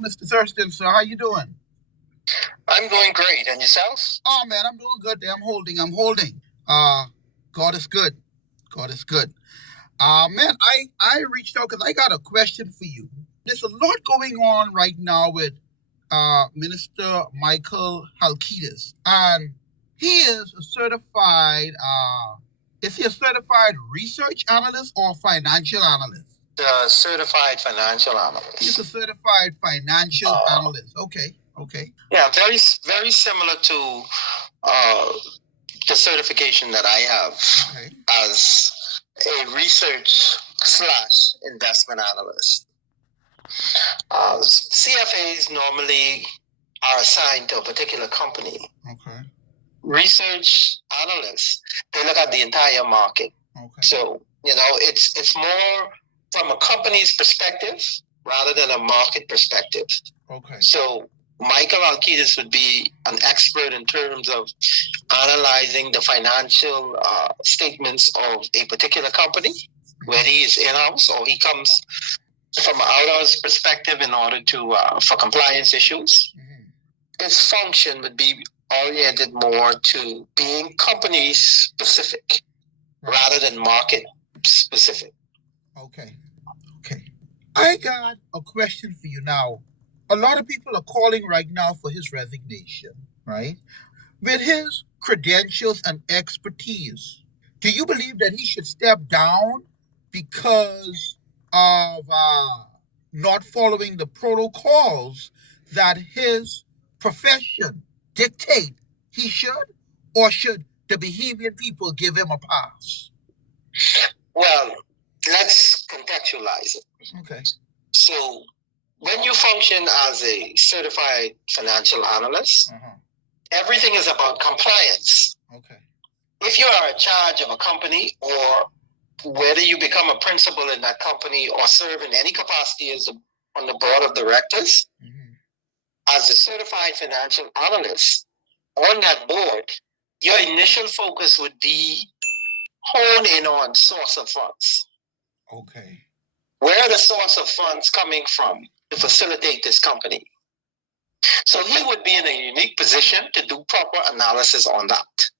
Mr. Thurston, sir. How you doing? I'm doing great. And yourself? Oh, man, I'm doing good. I'm holding. God is good. God is good. Man, I reached out because I got a question for you. There's a lot going on right now with Minister Micheal Halkitis, and he is a certified. Is he a certified research analyst or financial analyst? Certified financial analyst. He's a certified financial analyst. Okay. Yeah, very similar to the certification that I have as a research / investment analyst. CFAs normally are assigned to a particular company. Okay. Research analysts, they look at the entire market. Okay. So, it's more from a company's perspective rather than a market perspective. Okay. So Micheal Halkitis would be an expert in terms of analyzing the financial statements of a particular company, whether he is in-house or he comes from an out-house perspective in order to for compliance issues. His function would be oriented more to being company specific rather than market specific. Okay. I got a question for you now. A lot of people are calling right now for his resignation, right? With his credentials and expertise, do you believe that he should step down because of not following the protocols that his profession dictate he should? Or should the Bahamian people give him a pass? Well, let's contextualize it. Okay. So when you function as a certified financial analyst, everything is about compliance. Okay. If you are in charge of a company, or whether you become a principal in that company or serve in any capacity on the board of directors, as a certified financial analyst on that board, your initial focus would be hone in on source of funds. Okay. Where are the source of funds coming from to facilitate this company? So he would be in a unique position to do proper analysis on that.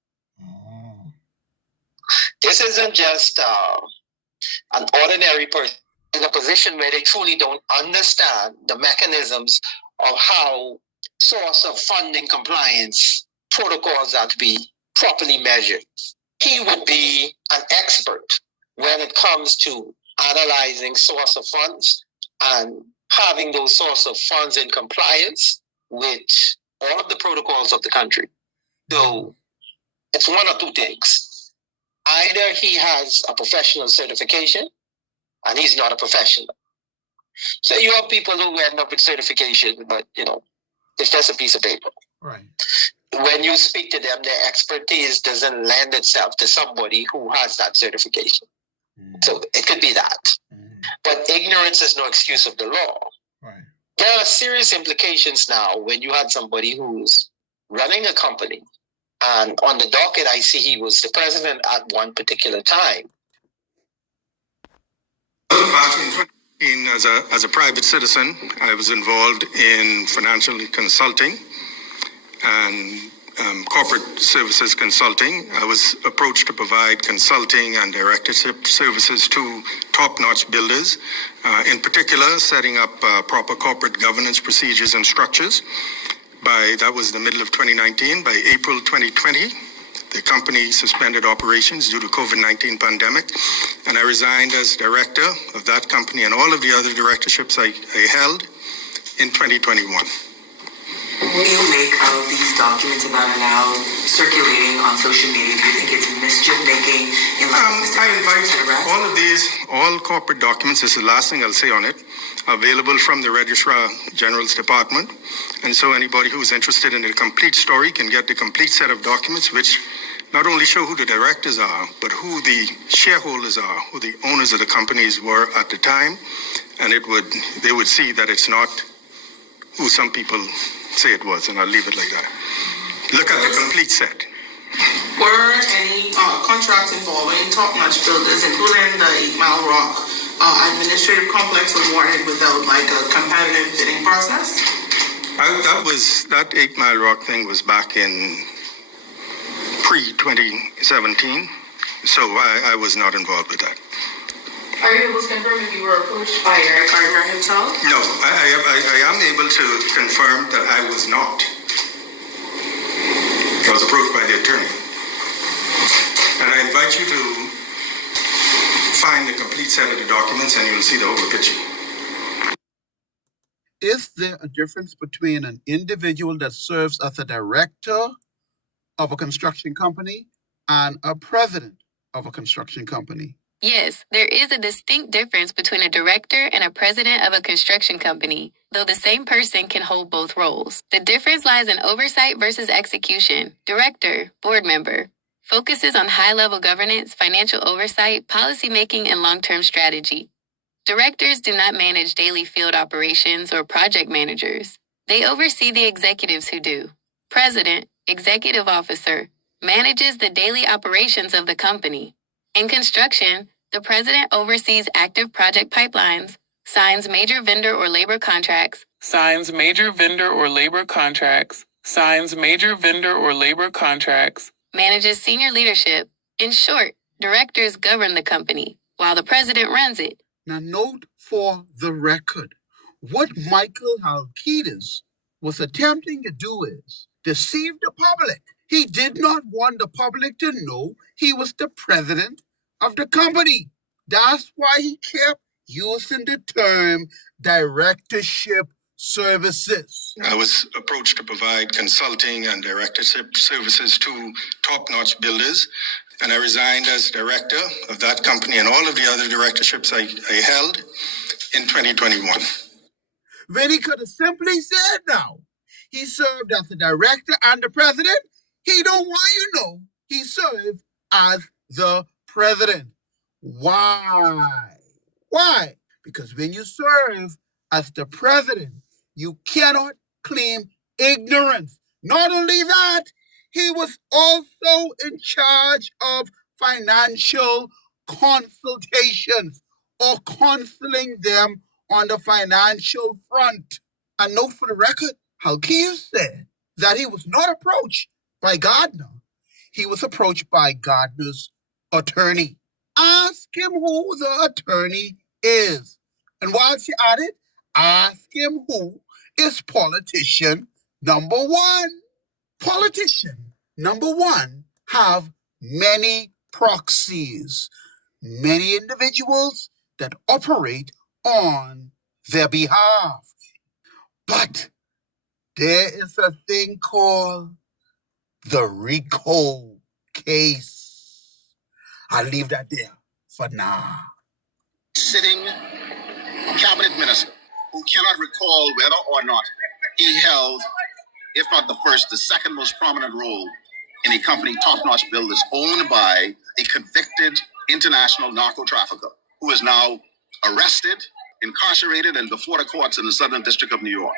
This isn't just an ordinary person in a position where they truly don't understand the mechanisms of how source of funding compliance protocols are to be properly measured. He would be an expert when it comes to analyzing source of funds and having those source of funds in compliance with all of the protocols of the country. So it's one or two things. Either he has a professional certification and he's not a professional. So you have people who end up with certification, but it's just a piece of paper. Right. When you speak to them, their expertise doesn't lend itself to somebody who has that certification. So it could be that. But ignorance is no excuse of the law. Right. There are serious implications now when you had somebody who's running a company, and on the docket I see he was the president at one particular time. As a private citizen, I was involved in financial consulting and corporate services consulting. I was approached to provide consulting and directorship services to top-notch builders, in particular setting up proper corporate governance procedures and structures. That was the middle of 2019. By April 2020, the company suspended operations due to COVID-19 pandemic, and I resigned as director of that company and all of the other directorships I held in 2021. What do you make of these documents that are now circulating on social media? Do you think it's mischief making? I invite all of these, all corporate documents, this is the last thing I'll say on it, available from the Registrar General's Department. And so anybody who's interested in a complete story can get the complete set of documents, which not only show who the directors are, but who the shareholders are, who the owners of the companies were at the time. And they would see that it's not who some people say it was, and I'll leave it like that. Look at the complete set. Were any contracts involving top-notch builders, including the Mile Rock administrative complex was warranted without like a competitive bidding process? That 8 Mile Rock thing was back in pre-2017, so I was not involved with that. Are you able to confirm if you were approached by Eric Gardner himself? No, I am able to confirm that I was not. I was approached by the attorney. And I invite you to find the complete set of the documents and you'll see the whole picture. Is there a difference between an individual that serves as a director of a construction company and a president of a construction company? Yes, there is a distinct difference between a director and a president of a construction company, though the same person can hold both roles. The difference lies in oversight versus execution. Director, board member, focuses on high-level governance, financial oversight, policymaking, and long-term strategy. Directors do not manage daily field operations or project managers. They oversee the executives who do. President, executive officer, manages the daily operations of the company. In construction, the president oversees active project pipelines, signs major vendor or labor contracts, manages senior leadership. In short, directors govern the company, while the president runs it. Now, note for the record, what Micheal Halkitis was attempting to do is deceive the public. He did not want the public to know he was the president of the company. That's why he kept using the term directorship services. I was approached to provide consulting and directorship services to top-notch builders, and I resigned as director of that company and all of the other directorships I held in 2021. When he could have simply said now, he served as the director and the president, he don't want you to know he served as the president. Why? Why? Because when you serve as the president, you cannot claim ignorance. Not only that, he was also in charge of financial consultations or counseling them on the financial front. And note for the record, Halkitis said that he was not approached by Gardner. He was approached by Gardner's attorney. Ask him who the attorney is. And while she added, ask him who is politician number one. Politician number one have many proxies, many individuals that operate on their behalf. But there is a thing called the RICO case. I'll leave that there for now. Sitting cabinet minister who cannot recall whether or not he held, if not the first, the second most prominent role in a company, Top Notch Builders, owned by a convicted international narco trafficker who is now arrested, incarcerated, and before the courts in the Southern District of New York.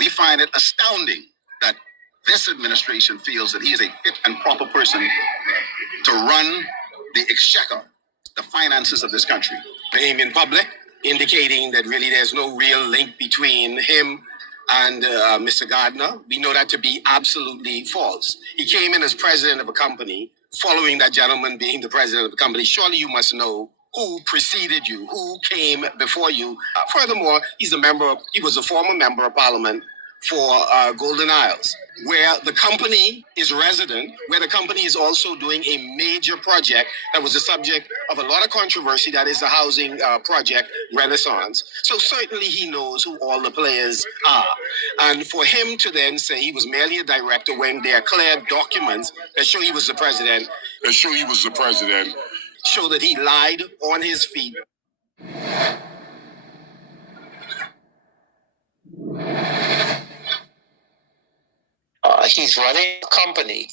We find it astounding that this administration feels that he is a fit and proper person to run the exchequer, the finances of this country. Him in public, indicating that really there's no real link between him and Mr. Gardner. We know that to be absolutely false. He came in as president of a company, following that gentleman being the president of the company. Surely you must know who preceded you, who came before you. Furthermore, he was a former member of parliament for Golden Isles, where the company is resident, where the company is also doing a major project that was the subject of a lot of controversy, that is the housing project Renaissance. So certainly he knows who all the players are. And for him to then say he was merely a director when there are clear documents that show he was the president, show that he lied on his feet. He's running a company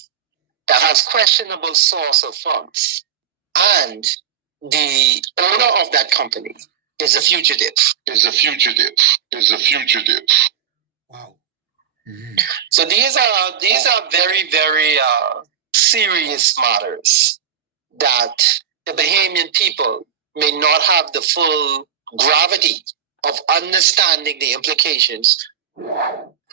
that has questionable source of funds, and the owner of that company is a fugitive. Wow. So these are very, very serious matters that the Bahamian people may not have the full gravity of understanding the implications.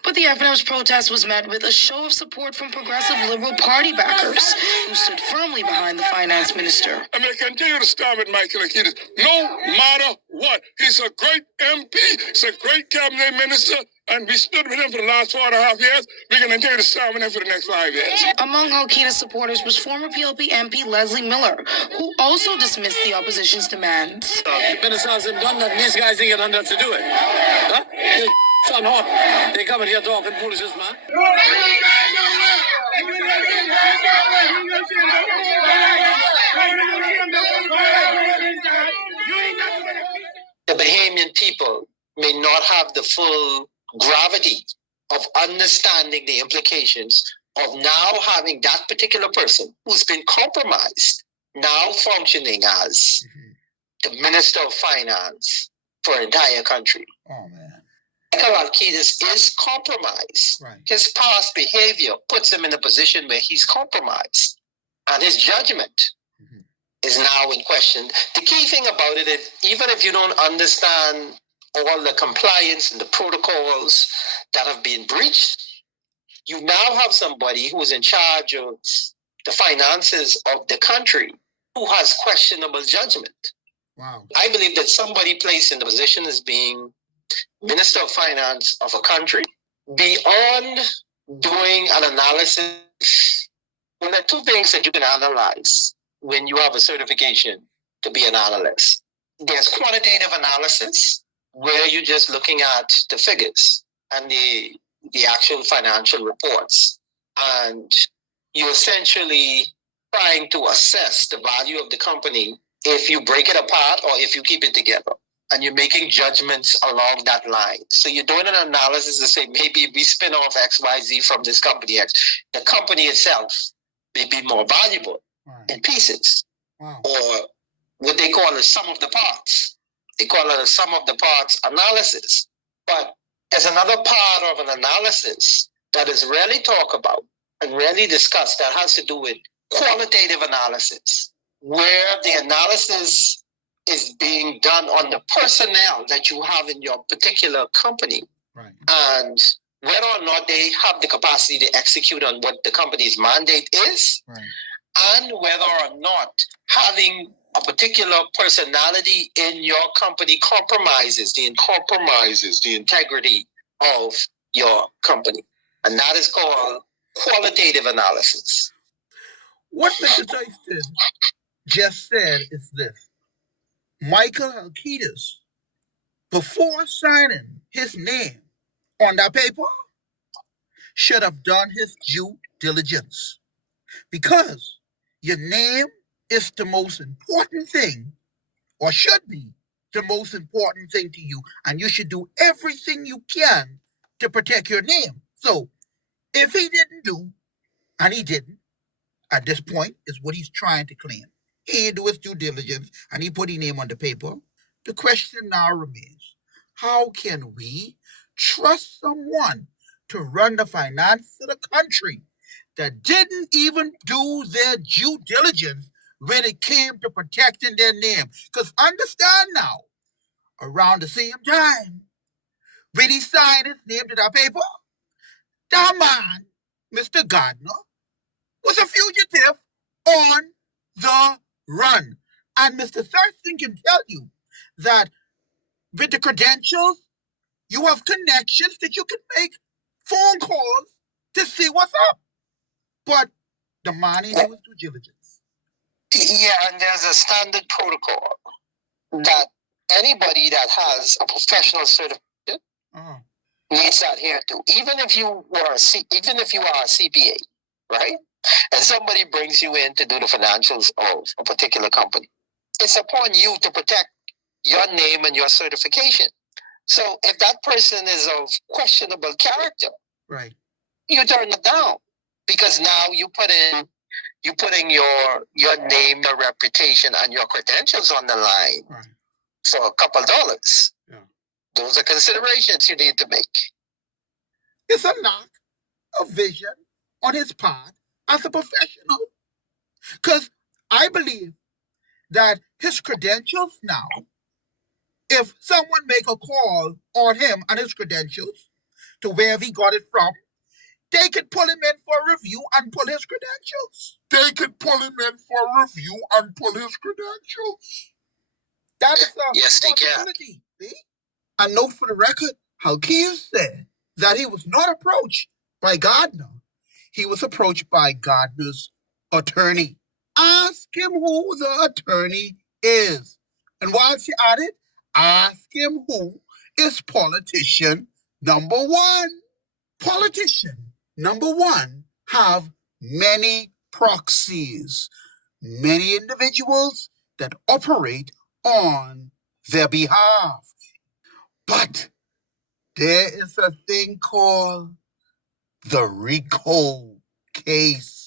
But the FNM's protest was met with a show of support from progressive Liberal Party backers who stood firmly behind the finance minister. And they continue to stand with Micheal Halkitis, no matter what. He's a great MP, he's a great cabinet minister, and we stood with him for the last 4.5 years. We're going to continue to stand with him for the next 5 years. Among Halkitis supporters was former PLP MP Leslie Miller, who also dismissed the opposition's demands. The minister hasn't done that, and these guys ain't got nothing to do it. Huh? Son hot. They coming here talking foolishness, man. The Bahamian people may not have the full gravity of understanding the implications of now having that particular person who's been compromised now functioning as the Minister of Finance for an entire country. Oh, man. Micheal Halkitis is compromised. Right. His past behavior puts him in a position where he's compromised, and his judgment is now in question. The key thing about it is, even if you don't understand all the compliance and the protocols that have been breached, you now have somebody who is in charge of the finances of the country who has questionable judgment. Wow. I believe that somebody placed in the position as being Minister of Finance of a country, beyond doing an analysis, well, there are two things that you can analyze when you have a certification to be an analyst. There's quantitative analysis, where you're just looking at the figures and the actual financial reports, and you're essentially trying to assess the value of the company if you break it apart or if you keep it together. And you're making judgments along that line. So you're doing an analysis to say, maybe if we spin off XYZ from this company X, the company itself may be more valuable in pieces. Wow. Or what they call a sum of the parts. They call it a sum of the parts analysis. But there's another part of an analysis that is rarely talked about and rarely discussed that has to do with qualitative analysis, where the analysis is being done on the personnel that you have in your particular company, right, and whether or not they have the capacity to execute on what the company's mandate is, right, and whether or not having a particular personality in your company compromises the integrity of your company. And that is called qualitative analysis. What Mr. Tyson just said is this. Micheal Halkitis, before signing his name on that paper, should have done his due diligence, because your name is the most important thing, or should be the most important thing to you, and you should do everything you can to protect your name. So if he didn't do, and he didn't, at this point is what he's trying to claim. He didn't do his due diligence and he put his name on the paper. The question now remains, how can we trust someone to run the finance of the country that didn't even do their due diligence when it came to protecting their name? Because understand now, around the same time, when he signed his name to that paper, that man, Mr. Gardner, was a fugitive on the run. And Mr. Thurston can tell you that with the credentials, you have connections that you can make phone calls to see what's up. But the man ain't doing due diligence. Yeah, and there's a standard protocol that anybody that has a professional certificate needs to adhere to. Even if you are a CPA, right? And somebody brings you in to do the financials of a particular company, it's upon you to protect your name and your certification. So if that person is of questionable character, right, you turn it down, because now you're putting your name, your reputation, and your credentials on the line, right, for a couple dollars. Yeah. Those are considerations you need to make. It's a lack of vision on his part as a professional. Because I believe that his credentials now, if someone make a call on him and his credentials to where he got it from, they could pull him in for a review and pull his credentials. They could pull him in for a review and pull his credentials. That is a Yes, they can. possibility. See? And note for the record, Halkitis said that he was not approached by Gardner. He was approached by Gardner's attorney. Ask him who the attorney is. And while she added, ask him who is politician number one. Politician number one have many proxies, many individuals that operate on their behalf. But there is a thing called the RICO case.